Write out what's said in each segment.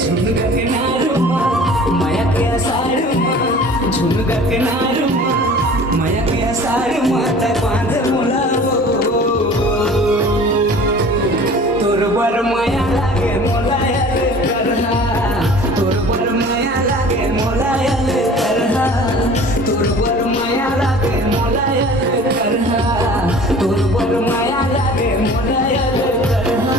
झुमका किनारुमा माया के सारुमा झुमका किनारुमा माया के सारुमा त बांध मोलावो तोर बर माया लागे मोलायल करहा तोर बर माया लागे मोलायल करहा तोर बर माया लागे मोलायल करहा तोर बर माया लागे मोलायल करहा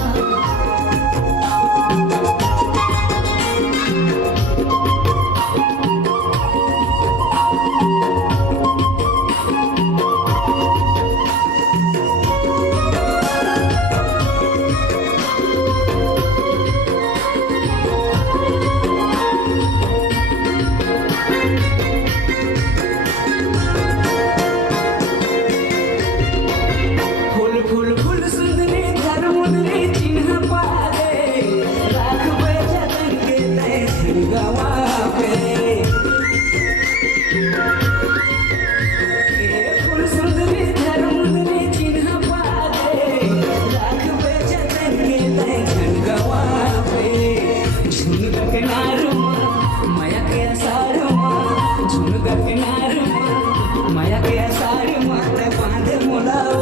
माया के सारी मात बांधे मोलाओ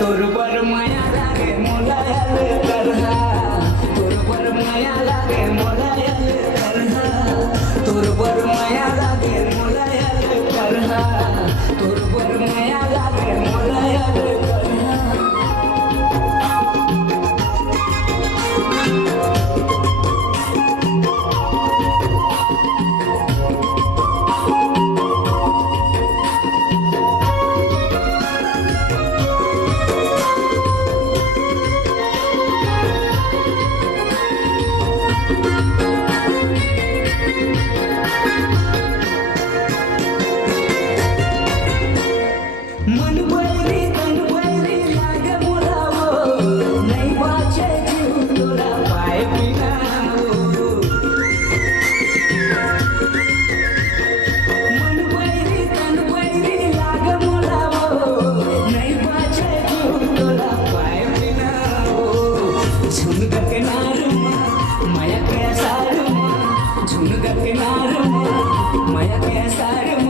तोर बर माया लागे मोलायल करहा तोर बर माया लागे मोलायल करहा तोर बर माया लागे मोलायल करहा तोर बर माया लागे मोलायल करहा मन बैरी तन बैरी लागे मोलावो नहीं बाचे जीव तोरा पाए बिनावो मन बैरी तन बैरी लागे मोलावो नहीं बाचे जीव तोरा पाए बिनावो झुमका किनारुमा माया के सारुमा झुमका किनारुमा माया के सारुमा